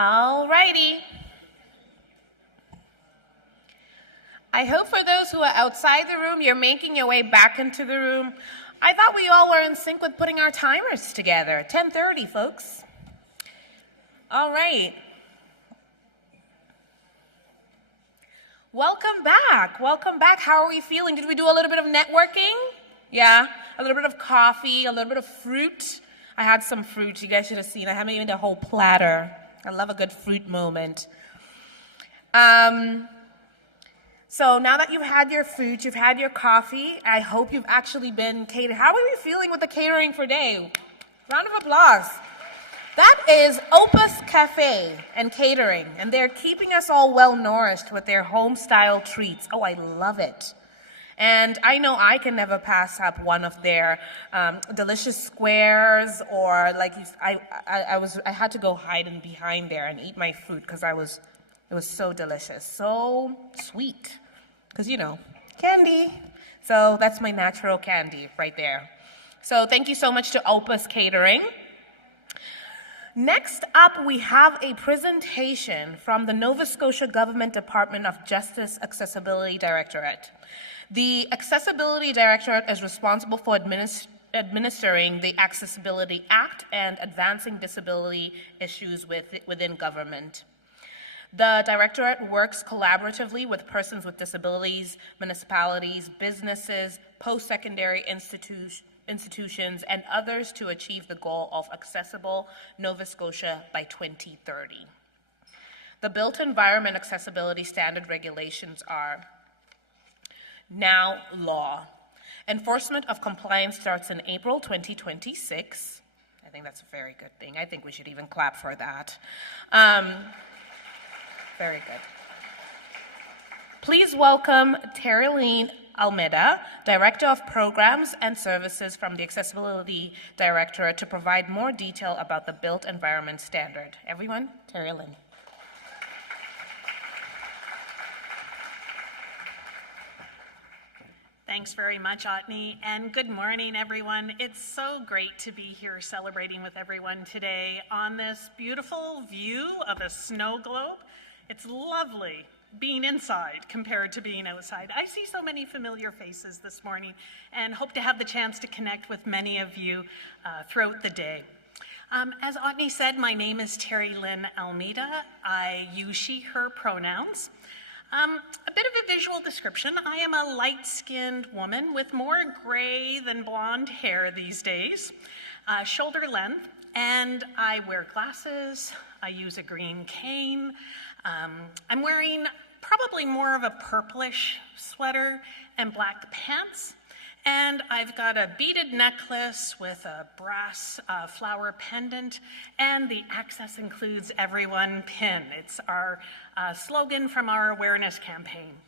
All righty. I hope for those who are outside the room, you're making your way back into the room. I thought we all were in sync with putting our timers together. 10:30, folks. All right. Welcome back. Welcome back. How are we feeling? Did we do a little bit of networking? Yeah, a little bit of coffee, a little bit of fruit. I had some fruit. You guys should have seen. I had maybe a whole platter. I love a good fruit moment. So now that you've had your fruit, you've had your coffee, I hope you've actually been catered. How are we feeling with the catering for today? Round of applause. That is Opus Cafe and Catering, and they're keeping us all well nourished with their home-style treats. Oh, I love it. And I know I can never pass up one of their delicious squares, or like I had to go hide in behind there and eat my fruit because it was so delicious, so sweet. Because, you know, candy. So that's my natural candy right there. So thank you so much to Opus Catering. Next up, we have a presentation from the Nova Scotia Government Department of Justice Accessibility Directorate. The Accessibility Directorate is responsible for administering the Accessibility Act and advancing disability issues within government. The Directorate works collaboratively with persons with disabilities, municipalities, businesses, post-secondary institutions, and others to achieve the goal of accessible Nova Scotia by 2030. The Built Environment Accessibility Standard regulations are now law. Enforcement of compliance starts in April 2026. I think that's a very good thing. I think we should even clap for that. Very good. Please welcome Terri-Lynn Almeda, Director of Programs and Services from the Accessibility Directorate, to provide more detail about the Built Environment Standard. Everyone, Terri-Lynn. Thanks very much, Otni, and good morning, everyone. It's so great to be here celebrating with everyone today on this beautiful view of a snow globe. It's lovely being inside compared to being outside. I see so many familiar faces this morning and hope to have the chance to connect with many of you throughout the day. As Otni said, my name is Terri-Lynn Almeda. I use she, her pronouns. A bit of a visual description. I am a light-skinned woman with more gray than blonde hair these days, shoulder length, and I wear glasses. I use a green cane. I'm wearing probably more of a purplish sweater and black pants. And I've got a beaded necklace with a brass flower pendant, and the Access Includes Everyone pin. It's our slogan from our awareness campaign.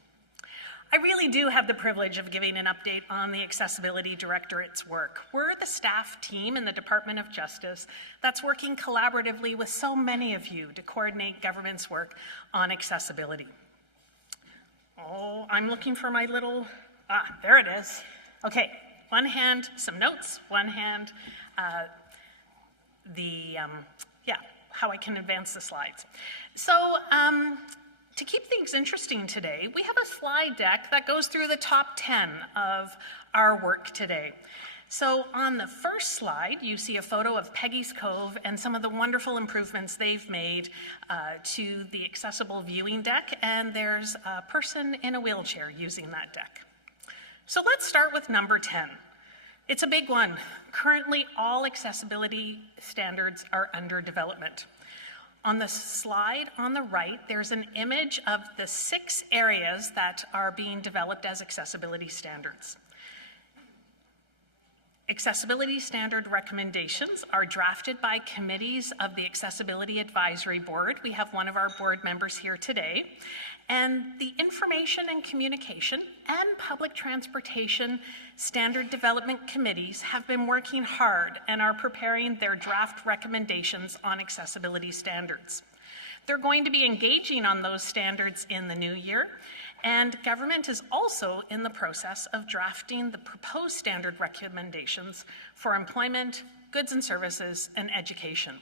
I really do have the privilege of giving an update on the Accessibility Directorate's work. We're the staff team in the Department of Justice that's working collaboratively with so many of you to coordinate government's work on accessibility. Oh, I'm looking for my little, there it is. Okay, one hand, some notes, one hand, how I can advance the slides. So, to keep things interesting today, we have a slide deck that goes through the top 10 of our work today. So on the first slide, you see a photo of Peggy's Cove and some of the wonderful improvements they've made to the accessible viewing deck, and there's a person in a wheelchair using that deck. So let's start with number 10. It's a big one. Currently, all accessibility standards are under development. On the slide on the right, there's an image of the 6 areas that are being developed as accessibility standards. Accessibility standard recommendations are drafted by committees of the Accessibility Advisory Board. We have one of our board members here today. And the Information and Communication and Public Transportation Standard Development Committees have been working hard and are preparing their draft recommendations on accessibility standards. They're going to be engaging on those standards in the new year, and government is also in the process of drafting the proposed standard recommendations for employment, goods and services, and education.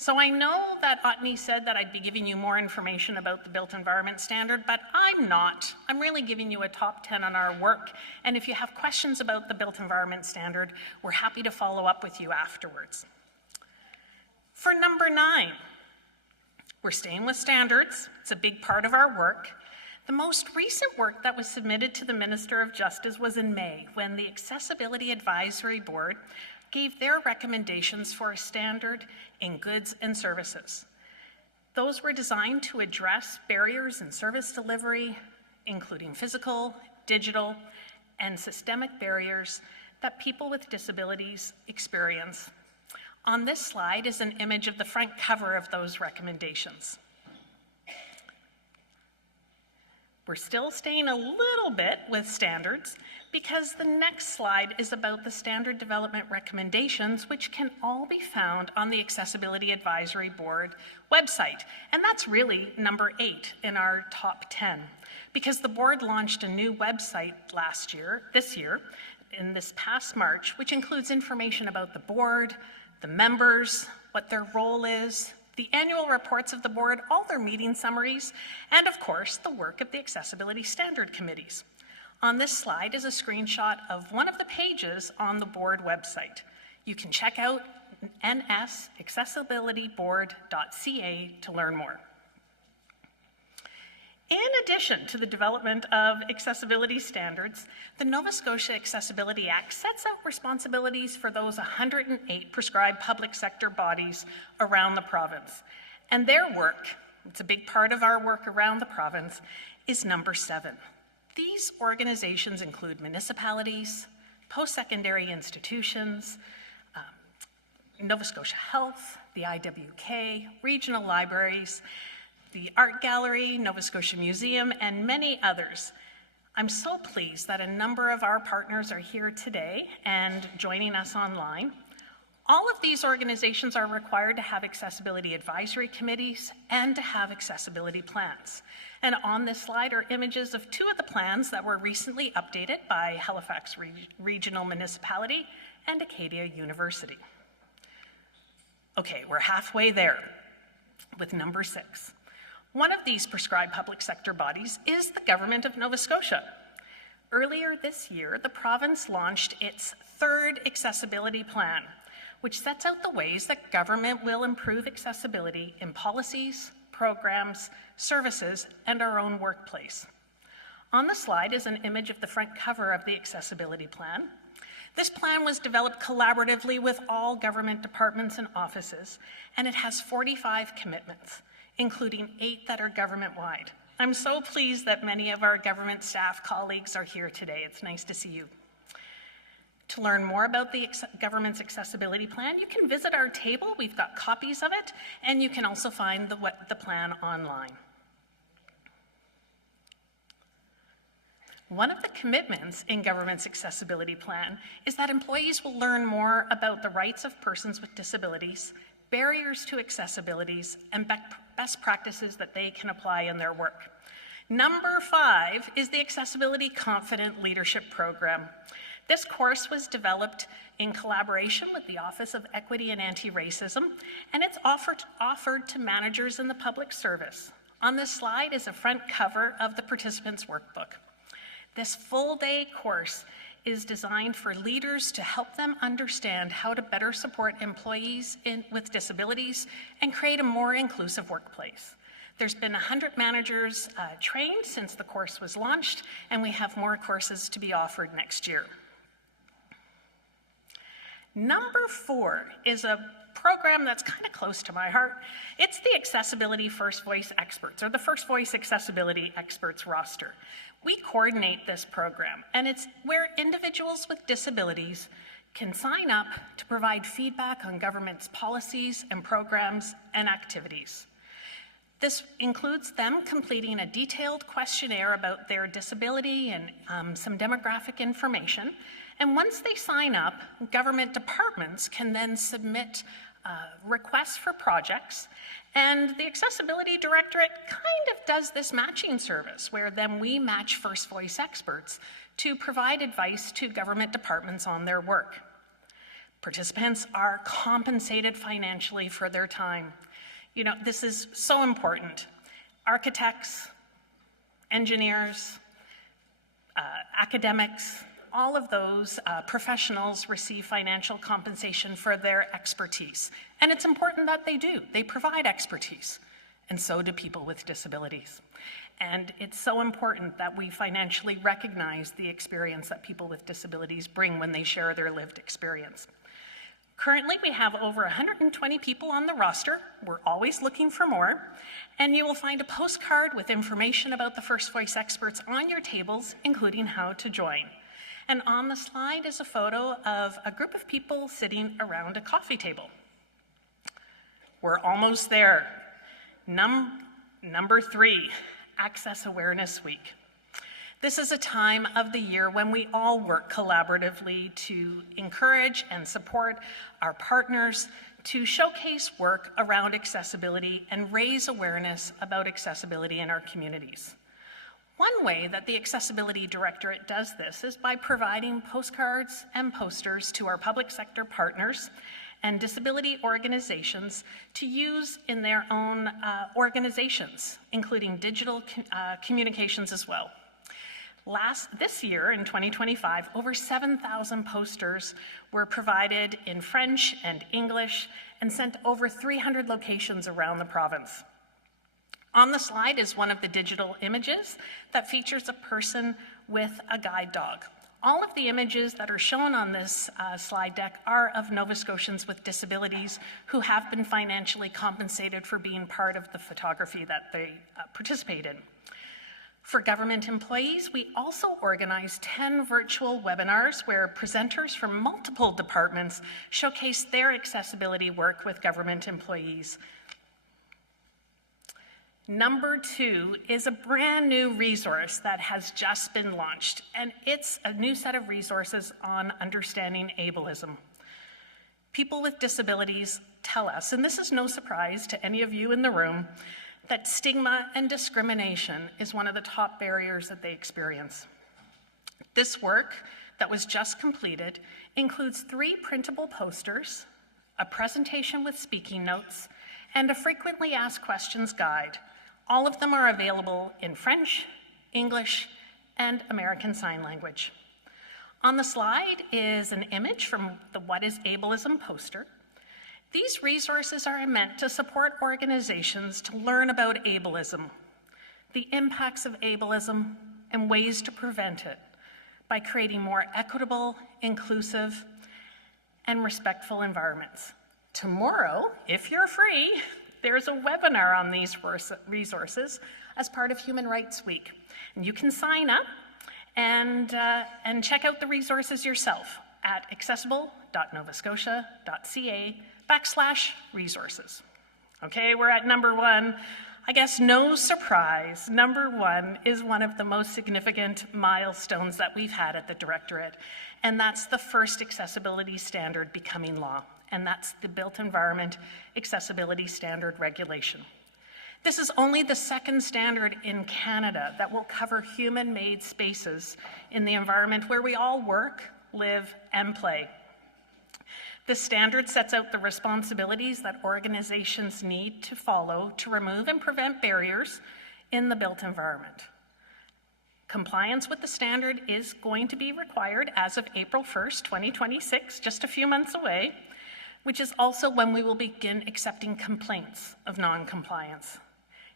So I know that Otney said that I'd be giving you more information about the Built Environment Standard, but I'm not. I'm really giving you a top 10 on our work. And if you have questions about the Built Environment Standard, we're happy to follow up with you afterwards. For number 9, we're staying with standards. It's a big part of our work. The most recent work that was submitted to the Minister of Justice was in May, when the Accessibility Advisory Board gave their recommendations for a standard in goods and services. Those were designed to address barriers in service delivery, including physical, digital, and systemic barriers that people with disabilities experience. On this slide is an image of the front cover of those recommendations. We're still staying a little bit with standards because the next slide is about the standard development recommendations, which can all be found on the Accessibility Advisory Board website. And that's really number 8 in our top 10, because the board launched a new website this year, in this past March, which includes information about the board, the members, what their role is, the annual reports of the board, all their meeting summaries, and of course, the work of the Accessibility Standard Committees. On this slide is a screenshot of one of the pages on the board website. You can check out ns.accessibilityboard.ca to learn more. In addition to the development of accessibility standards, the Nova Scotia Accessibility Act sets out responsibilities for those 108 prescribed public sector bodies around the province. And their work, it's a big part of our work around the province, is number 7. These organizations include municipalities, post-secondary institutions, Nova Scotia Health, the IWK, regional libraries, the Art Gallery, Nova Scotia Museum, and many others. I'm so pleased that a number of our partners are here today and joining us online. All of these organizations are required to have accessibility advisory committees and to have accessibility plans. And on this slide are images of 2 of the plans that were recently updated by Halifax Regional Municipality and Acadia University. Okay, we're halfway there with number 6. One of these prescribed public sector bodies is the Government of Nova Scotia. Earlier this year, the province launched its 3rd accessibility plan, which sets out the ways that government will improve accessibility in policies, programs, services, and our own workplace. On the slide is an image of the front cover of the accessibility plan. This plan was developed collaboratively with all government departments and offices, and it has 45 commitments, including 8 that are government-wide. I'm so pleased that many of our government staff colleagues are here today. It's nice to see you. To learn more about the government's accessibility plan, you can visit our table. We've got copies of it, and you can also find the plan online. One of the commitments in government's accessibility plan is that employees will learn more about the rights of persons with disabilities, barriers to accessibilities, and best practices that they can apply in their work. Number 5 is the Accessibility Confident Leadership Program. This course was developed in collaboration with the Office of Equity and Anti-Racism, and it's offered to managers in the public service. On this slide is a front cover of the participants' workbook. This full-day course is designed for leaders to help them understand how to better support employees with disabilities and create a more inclusive workplace. There's been 100 managers trained since the course was launched, and we have more courses to be offered next year. Number 4 is a program that's kind of close to my heart. It's the Accessibility First Voice Experts, or the First Voice Accessibility Experts roster. We coordinate this program, and it's where individuals with disabilities can sign up to provide feedback on government's policies and programs and activities. This includes them completing a detailed questionnaire about their disability and some demographic information. And once they sign up, government departments can then submit requests for projects. And the Accessibility Directorate kind of does this matching service, where then we match First Voice experts to provide advice to government departments on their work. Participants are compensated financially for their time. You know, this is so important. Architects, engineers, academics, all of those professionals receive financial compensation for their expertise. And it's important that they do. They provide expertise. And so do people with disabilities. And it's so important that we financially recognize the experience that people with disabilities bring when they share their lived experience. Currently, we have over 120 people on the roster. We're always looking for more. And you will find a postcard with information about the First Voice experts on your tables, including how to join. And on the slide is a photo of a group of people sitting around a coffee table. We're almost there. Number 3, Access Awareness Week. This is a time of the year when we all work collaboratively to encourage and support our partners to showcase work around accessibility and raise awareness about accessibility in our communities. One way that the Accessibility Directorate does this is by providing postcards and posters to our public sector partners and disability organizations to use in their own organizations, including digital communications as well. This year, in 2025, over 7,000 posters were provided in French and English and sent to over 300 locations around the province. On the slide is one of the digital images that features a person with a guide dog. All of the images that are shown on this slide deck are of Nova Scotians with disabilities who have been financially compensated for being part of the photography that they participate in. For government employees, we also organized 10 virtual webinars where presenters from multiple departments showcase their accessibility work with government employees. Number 2 is a brand new resource that has just been launched, and it's a new set of resources on understanding ableism. People with disabilities tell us, and this is no surprise to any of you in the room, that stigma and discrimination is one of the top barriers that they experience. This work that was just completed includes 3 printable posters, a presentation with speaking notes, and a frequently asked questions guide. All of them are available in French, English, and American Sign Language. On the slide is an image from the What is Ableism poster. These resources are meant to support organizations to learn about ableism, the impacts of ableism, and ways to prevent it by creating more equitable, inclusive, and respectful environments. Tomorrow, if you're free, there's a webinar on these resources as part of Human Rights Week. And you can sign up and check out the resources yourself at accessible.novascotia.ca/resources. Okay, we're at number 1. I guess no surprise, number 1 is one of the most significant milestones that we've had at the Directorate, and that's the first accessibility standard becoming law, and that's the Built Environment Accessibility Standard Regulation. This is only the 2nd standard in Canada that will cover human-made spaces in the environment where we all work, live, and play. The standard sets out the responsibilities that organizations need to follow to remove and prevent barriers in the built environment. Compliance with the standard is going to be required as of April 1st, 2026, just a few months away, which is also when we will begin accepting complaints of non-compliance.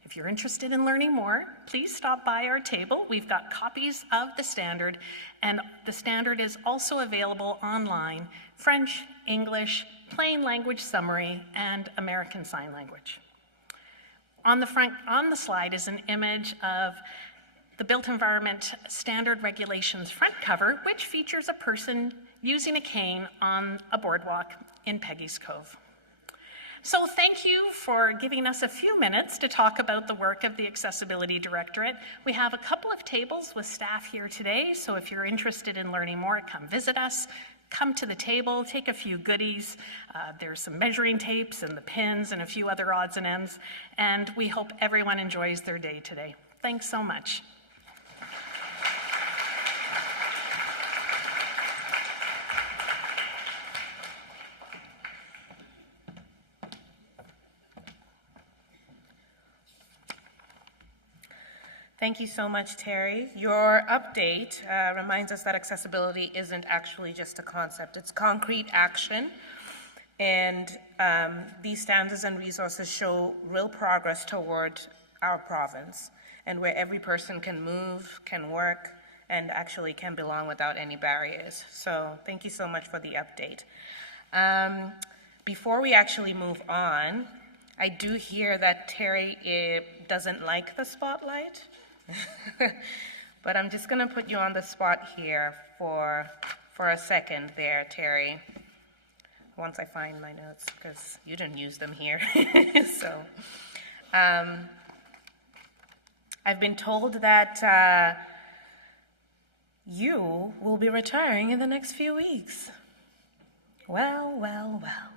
If you're interested in learning more, please stop by our table. We've got copies of the standard, and the standard is also available online, French, English, plain language summary, and American Sign Language. On the slide is an image of the Built Environment Standard Regulations front cover, which features a person using a cane on a boardwalk in Peggy's Cove. So thank you for giving us a few minutes to talk about the work of the Accessibility Directorate. We have a couple of tables with staff here today, so if you're interested in learning more, come visit us. Come to the table, take a few goodies. There's some measuring tapes and the pins and a few other odds and ends, and we hope everyone enjoys their day today. Thanks so much. Thank you so much, Terry. Your update reminds us that accessibility isn't actually just a concept, it's concrete action. And these standards and resources show real progress toward our province, and where every person can move, can work, and actually can belong without any barriers. So thank you so much for the update. Before we actually move on, I do hear that Terry doesn't like the spotlight, but I'm just gonna put you on the spot here for a second there, Terry, once I find my notes, because you didn't use them here. So I've been told that you will be retiring in the next few weeks. Well, well, well.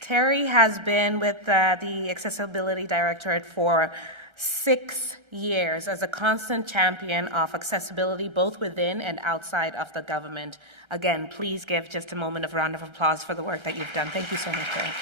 Terry has been with the Accessibility Directorate for 6 years as a constant champion of accessibility both within and outside of the government. Again, please give just a moment of round of applause for the work that you've done. Thank you so much, Terry.